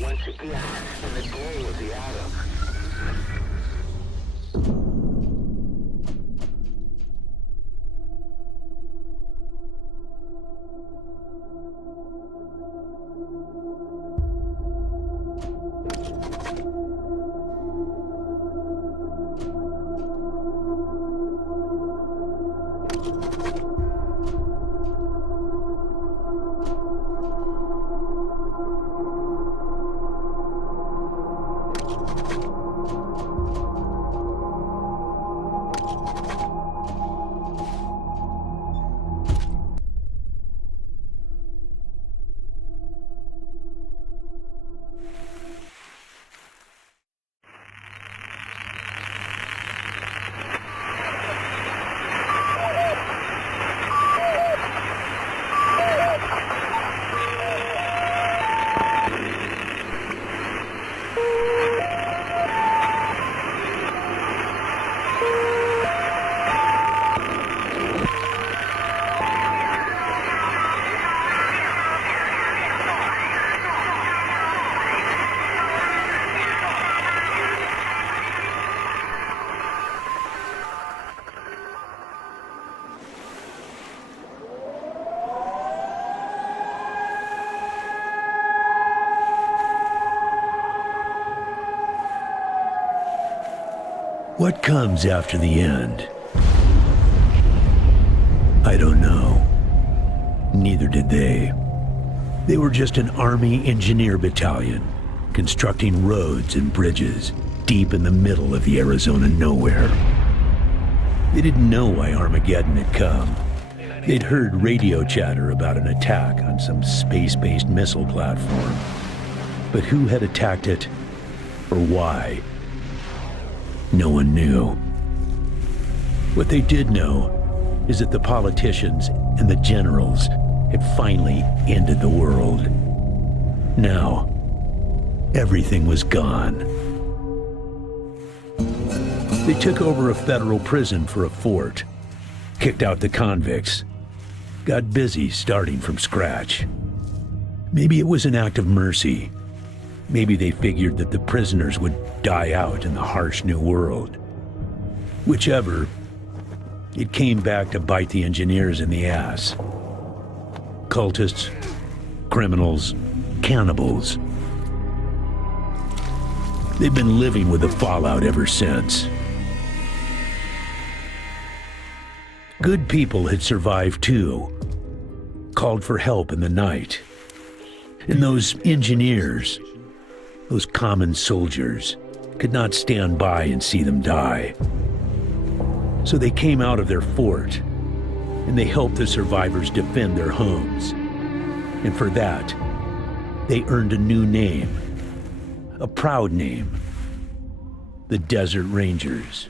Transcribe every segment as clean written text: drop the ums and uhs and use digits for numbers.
once again in the glow of the atom. What comes after the end? I don't know. Neither did they. They were just an Army engineer battalion, constructing roads and bridges deep in the middle of the Arizona nowhere. They didn't know why Armageddon had come. They'd heard radio chatter about an attack on some space-based missile platform. But who had attacked it, or why? No one knew. What they did know is that the politicians and the generals had finally ended the world. Now, everything was gone. They took over a federal prison for a fort, kicked out the convicts, got busy starting from scratch. Maybe it was an act of mercy. Maybe they figured that the prisoners would die out in the harsh new world. Whichever, it came back to bite the engineers in the ass. Cultists, criminals, cannibals. They've been living with the fallout ever since. Good people had survived too, called for help in the night. And those engineers, those common soldiers, could not stand by and see them die. So they came out of their fort, and they helped the survivors defend their homes. And for that, they earned a new name, a proud name, the Desert Rangers.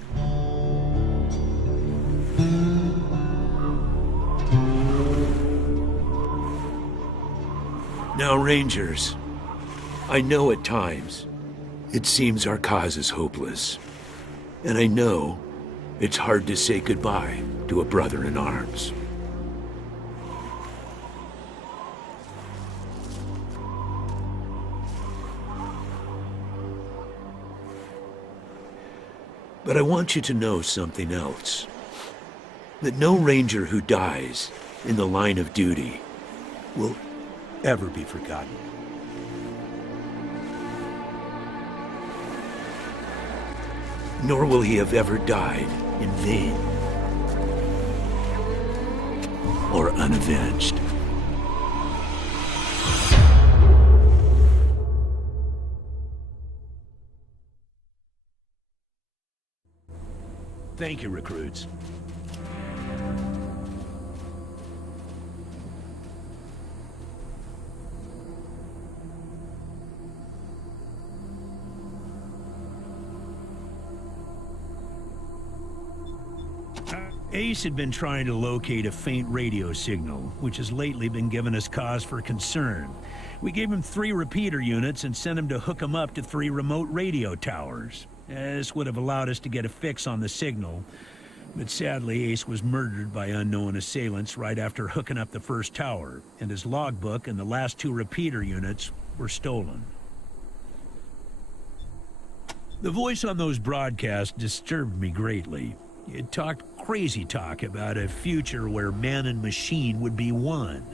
Now, Rangers, I know at times it seems our cause is hopeless. And I know it's hard to say goodbye to a brother in arms. But I want you to know something else. That no Ranger who dies in the line of duty will ever be forgotten. Nor will he have ever died in vain or unavenged. Thank you, recruits. Ace had been trying to locate a faint radio signal, which has lately been giving us cause for concern. We gave him 3 repeater units and sent him to hook them up to 3 remote radio towers. This would have allowed us to get a fix on the signal, but sadly Ace was murdered by unknown assailants right after hooking up the first tower, and his logbook and the last 2 repeater units were stolen. The voice on those broadcasts disturbed me greatly. It talked crazy talk about a future where man and machine would be one.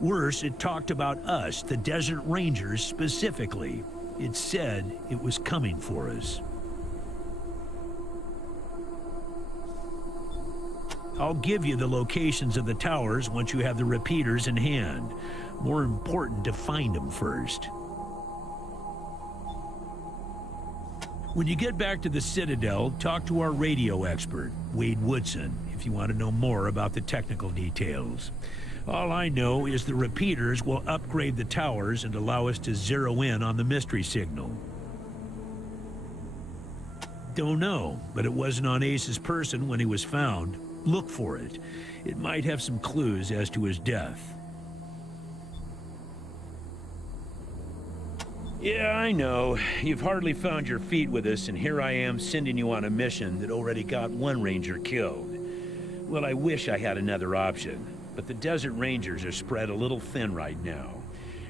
Worse, it talked about us, the Desert Rangers, specifically. It said it was coming for us. I'll give you the locations of the towers once you have the repeaters in hand. More important to find them first. When you get back to the Citadel, talk to our radio expert, Wade Woodson, if you want to know more about the technical details. All I know is the repeaters will upgrade the towers and allow us to zero in on the mystery signal. Don't know, but it wasn't on Ace's person when he was found. Look for it. It might have some clues as to his death. Yeah, I know. You've hardly found your feet with us, and here I am sending you on a mission that already got one ranger killed. Well, I wish I had another option, but the Desert Rangers are spread a little thin right now.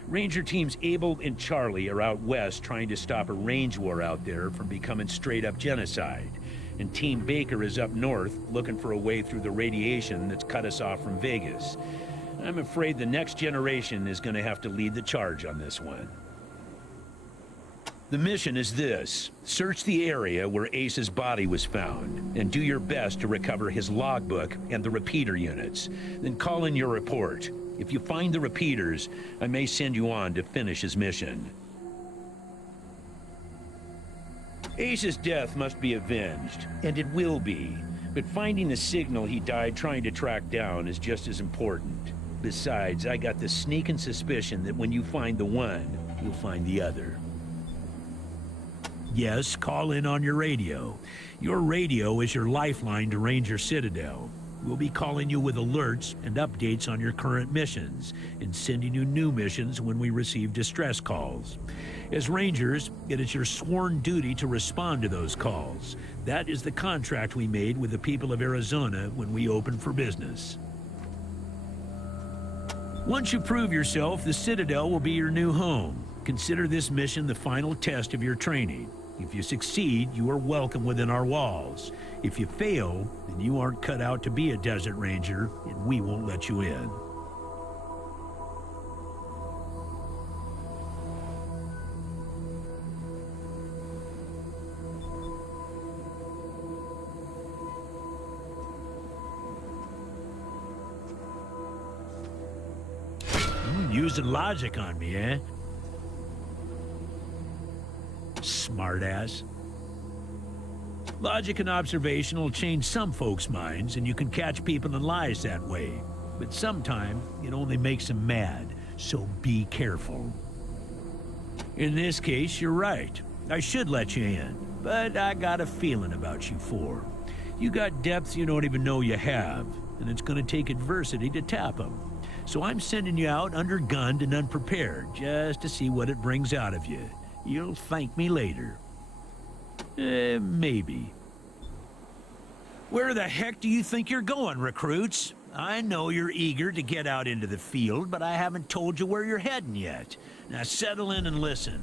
Ranger teams Abel and Charlie are out west trying to stop a range war out there from becoming straight-up genocide. And Team Baker is up north, looking for a way through the radiation that's cut us off from Vegas. I'm afraid the next generation is going to have to lead the charge on this one. The mission is this. Search the area where Ace's body was found, and do your best to recover his logbook and the repeater units. Then call in your report. If you find the repeaters, I may send you on to finish his mission. Ace's death must be avenged, and it will be. But finding the signal he died trying to track down is just as important. Besides, I got the sneaking suspicion that when you find the one, you'll find the other. Yes, call in on your radio. Your radio is your lifeline to Ranger Citadel. We'll be calling you with alerts and updates on your current missions, and sending you new missions when we receive distress calls. As Rangers, it is your sworn duty to respond to those calls. That is the contract we made with the people of Arizona when we opened for business. Once you prove yourself, the Citadel will be your new home. Consider this mission the final test of your training. If you succeed, you are welcome within our walls. If you fail, then you aren't cut out to be a Desert Ranger, and we won't let you in. Using logic on me, eh? Smartass. Logic and observation will change some folks' minds, and you can catch people in lies that way. But sometimes it only makes them mad, so be careful. In this case, you're right. I should let you in, but I got a feeling about you four. You got depths you don't even know you have, and it's gonna take adversity to tap them. So I'm sending you out undergunned and unprepared, just to see what it brings out of you. You'll thank me later. Maybe. Where the heck do you think you're going, recruits? I know you're eager to get out into the field, but I haven't told you where you're heading yet. Now settle in and listen.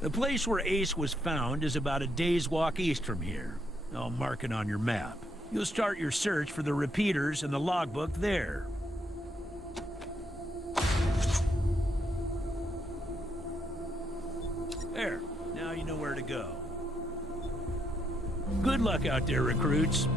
The place where Ace was found is about a day's walk east from here. I'll mark it on your map. You'll start your search for the repeaters and the logbook there. There, now you know where to go. Good luck out there, recruits.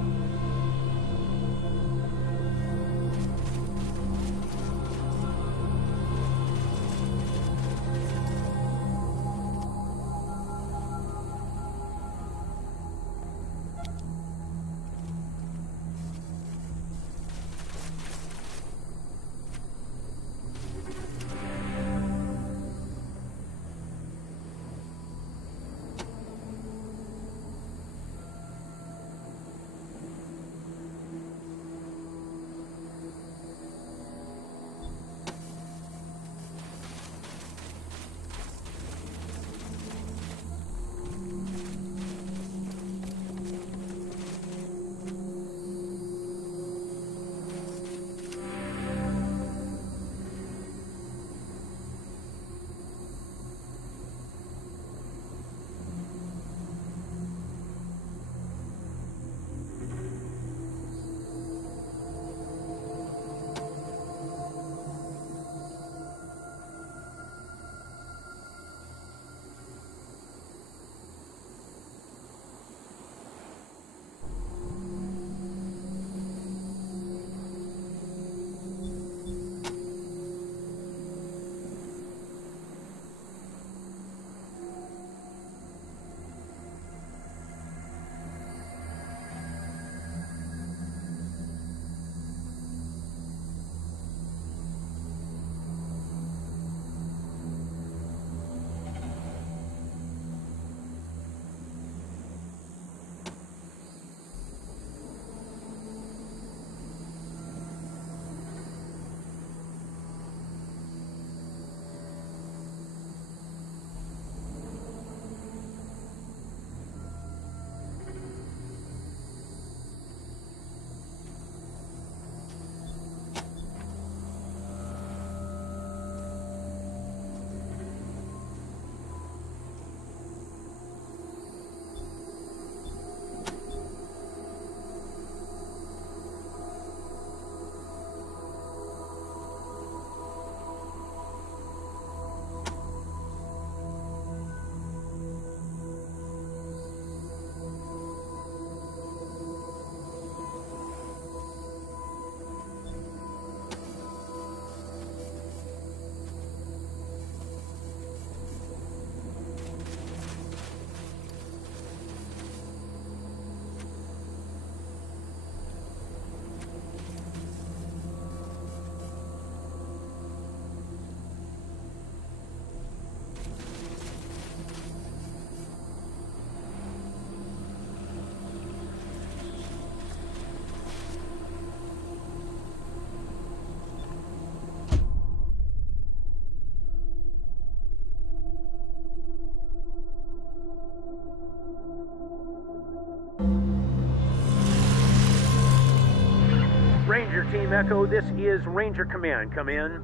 Team Echo, this is Ranger Command. Come in.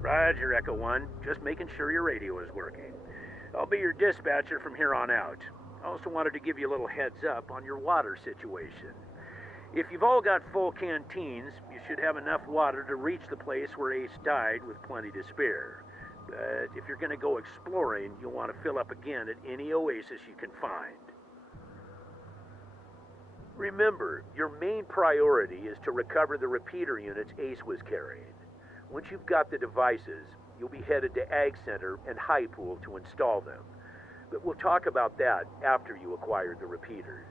Roger, Echo 1. Just making sure your radio is working. I'll be your dispatcher from here on out. I also wanted to give you a little heads up on your water situation. If you've all got full canteens, you should have enough water to reach the place where Ace died with plenty to spare. But if you're going to go exploring, you'll want to fill up again at any oasis you can find. Remember, your main priority is to recover the repeater units Ace was carrying. Once you've got the devices, you'll be headed to Ag Center and High Pool to install them. But we'll talk about that after you acquire the repeaters.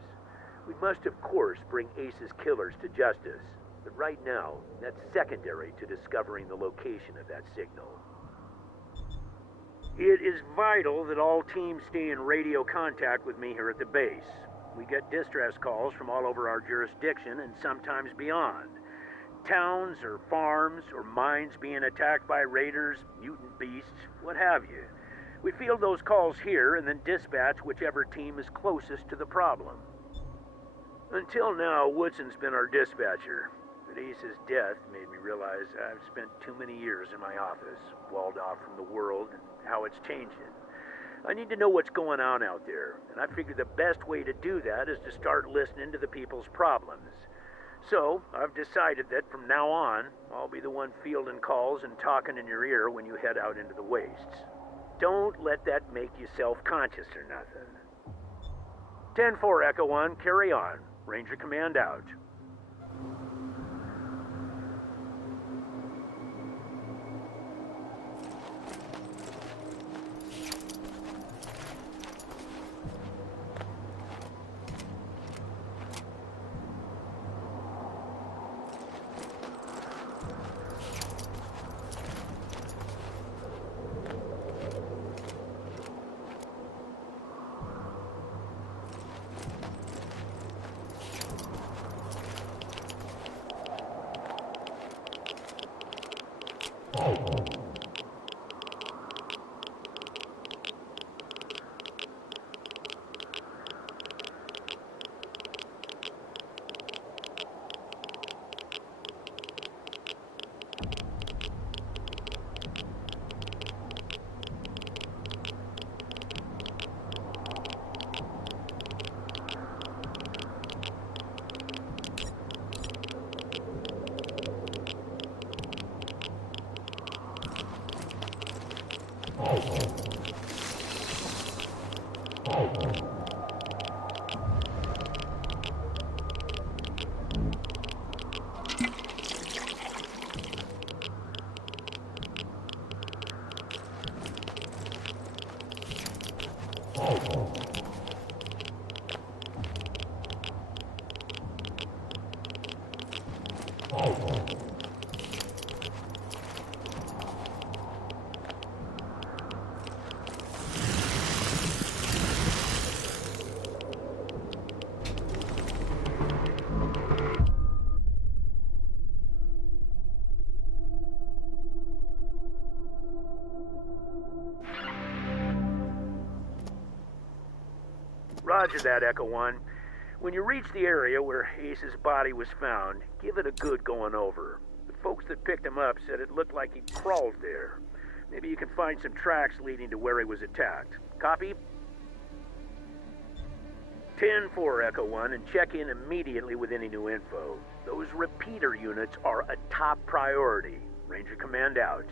We must, of course, bring Ace's killers to justice. But right now, that's secondary to discovering the location of that signal. It is vital that all teams stay in radio contact with me here at the base. We get distress calls from all over our jurisdiction and sometimes beyond. Towns or farms or mines being attacked by raiders, mutant beasts, what have you. We field those calls here and then dispatch whichever team is closest to the problem. Until now, Woodson's been our dispatcher. But Ace's death made me realize I've spent too many years in my office, walled off from the world and how it's changing. I need to know what's going on out there, and I figure the best way to do that is to start listening to the people's problems. So, I've decided that from now on, I'll be the one fielding calls and talking in your ear when you head out into the wastes. Don't let that make you self-conscious or nothing. 10-4, Echo 1, carry on. Ranger Command out. Roger that, Echo 1. When you reach the area where Ace's body was found, give it a good going over. The folks that picked him up said it looked like he crawled there. Maybe you can find some tracks leading to where he was attacked. Copy? 10-4, Echo 1, and check in immediately with any new info. Those repeater units are a top priority. Ranger Command out.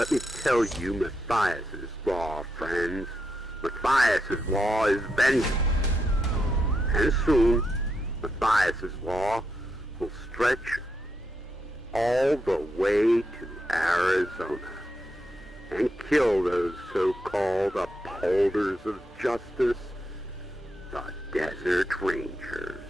let me tell you Matthias's law, friends. Matthias's law is vengeance. And soon, Matthias's law will stretch all the way to Arizona and kill those so-called upholders of justice, the Desert Rangers.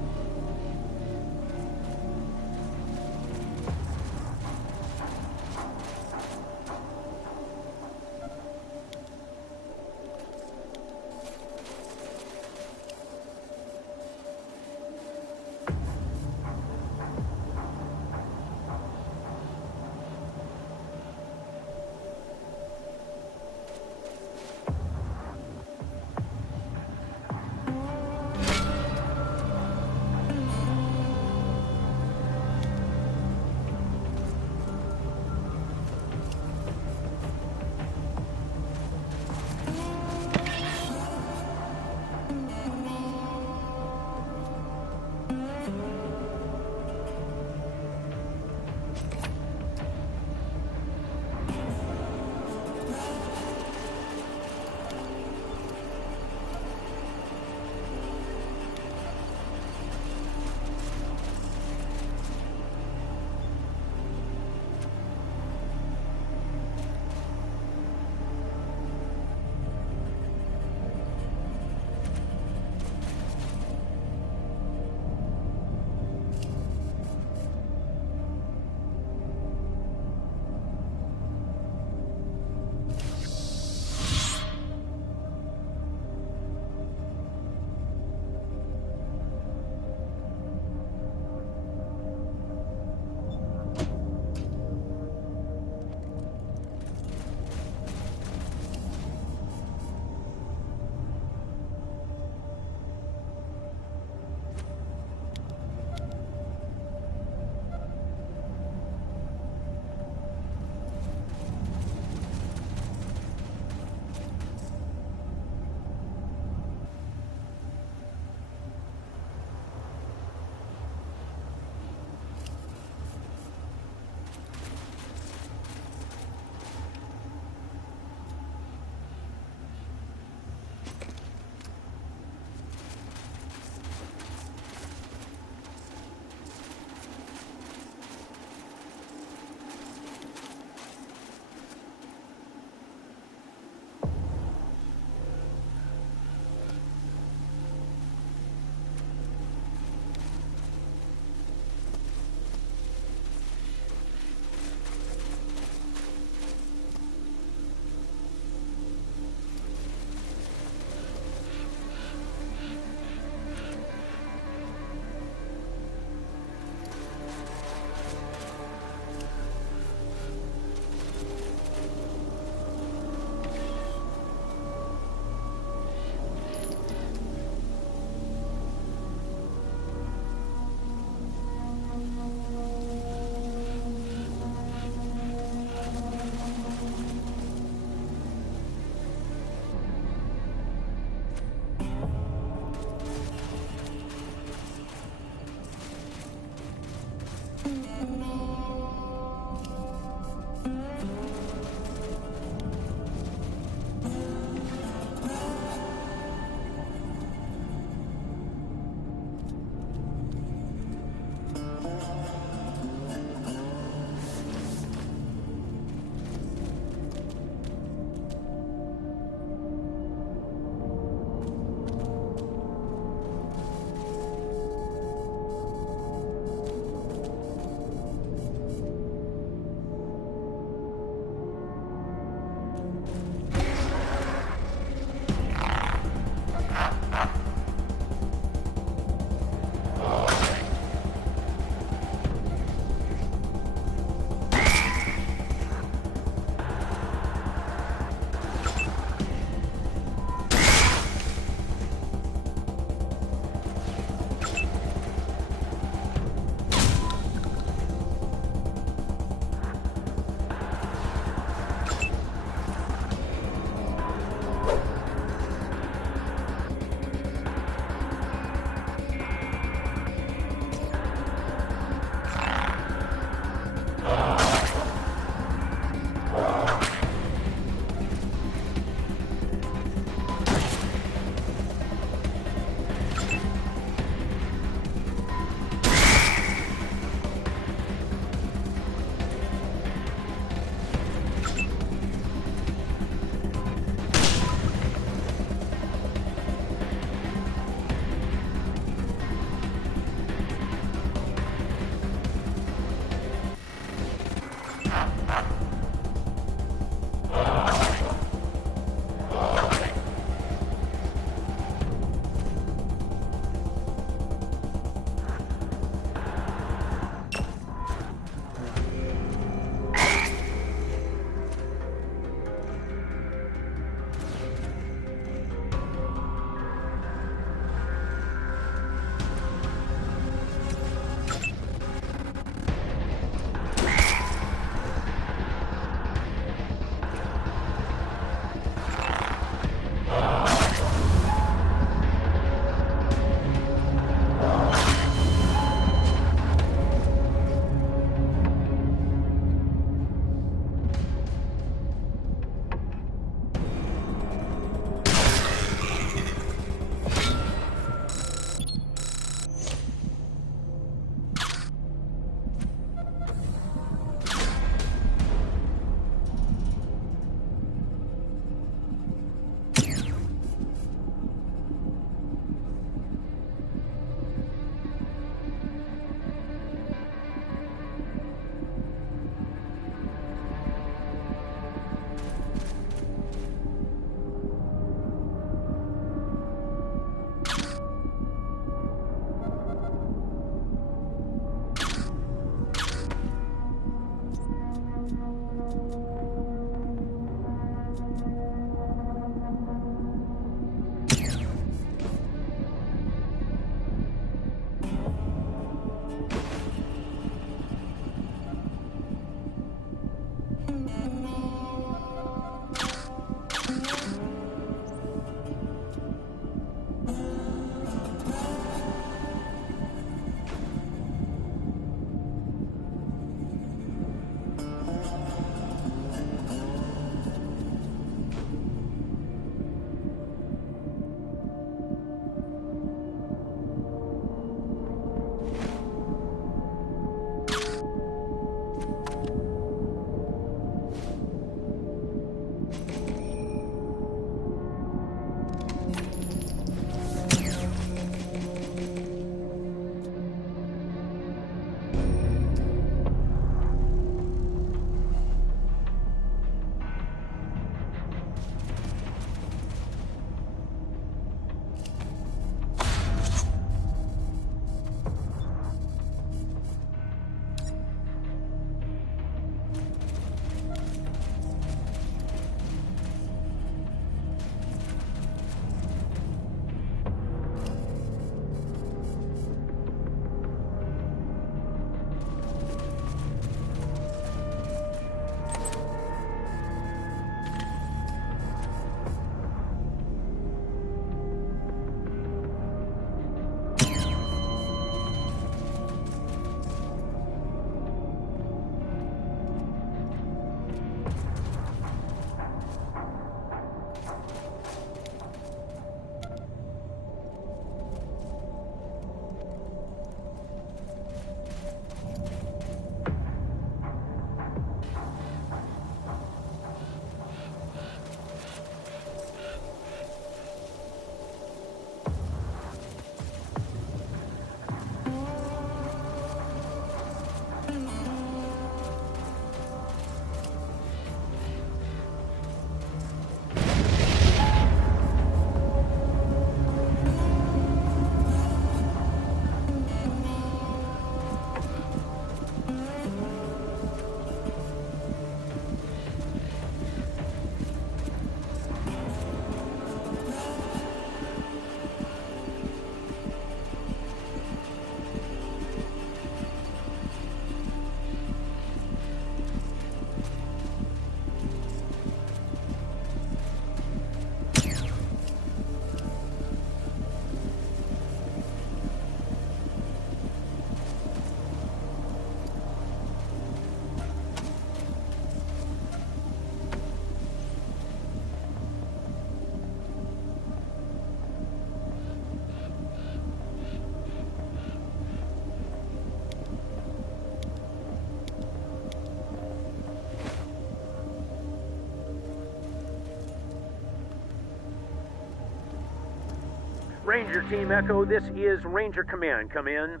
Ranger Team Echo, this is Ranger Command. Come in.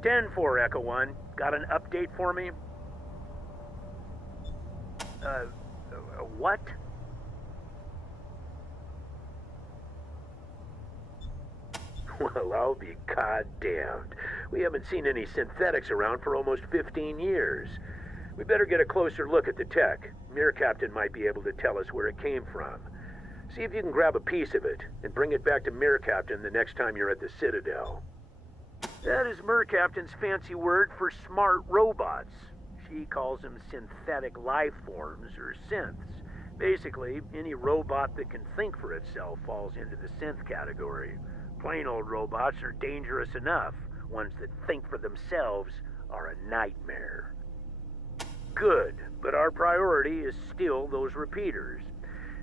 10-4, Echo 1. Got an update for me? What? Well, I'll be goddamned. We haven't seen any synthetics around for almost 15 years. We better get a closer look at the tech. Mir Captain might be able to tell us where it came from. See if you can grab a piece of it, and bring it back to Mir Captain the next time you're at the Citadel. That is Mir Captain's fancy word for smart robots. She calls them synthetic life forms, or synths. Basically, any robot that can think for itself falls into the synth category. Plain old robots are dangerous enough. Ones that think for themselves are a nightmare. Good, but our priority is still those repeaters.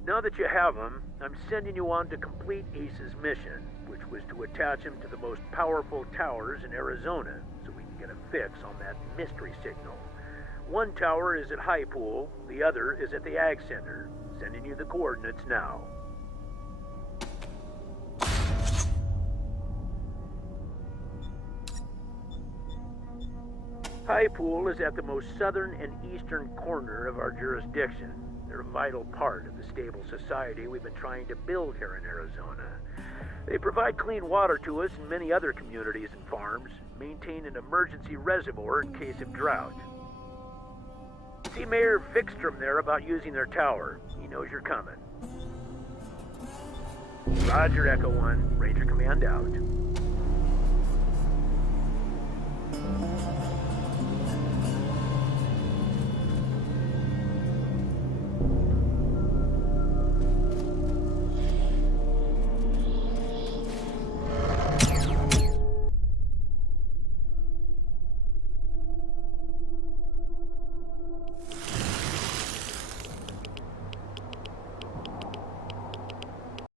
Now that you have them, I'm sending you on to complete Ace's mission, which was to attach him to the most powerful towers in Arizona, so we can get a fix on that mystery signal. One tower is at High Pool, the other is at the Ag Center. Sending you the coordinates now. High Pool is at the most southern and eastern corner of our jurisdiction. They're a vital part of the stable society we've been trying to build here in Arizona. They provide clean water to us and many other communities and farms, maintain an emergency reservoir in case of drought. See Mayor Vikstrom there about using their tower. He knows you're coming. Roger, Echo 1. Ranger Command out.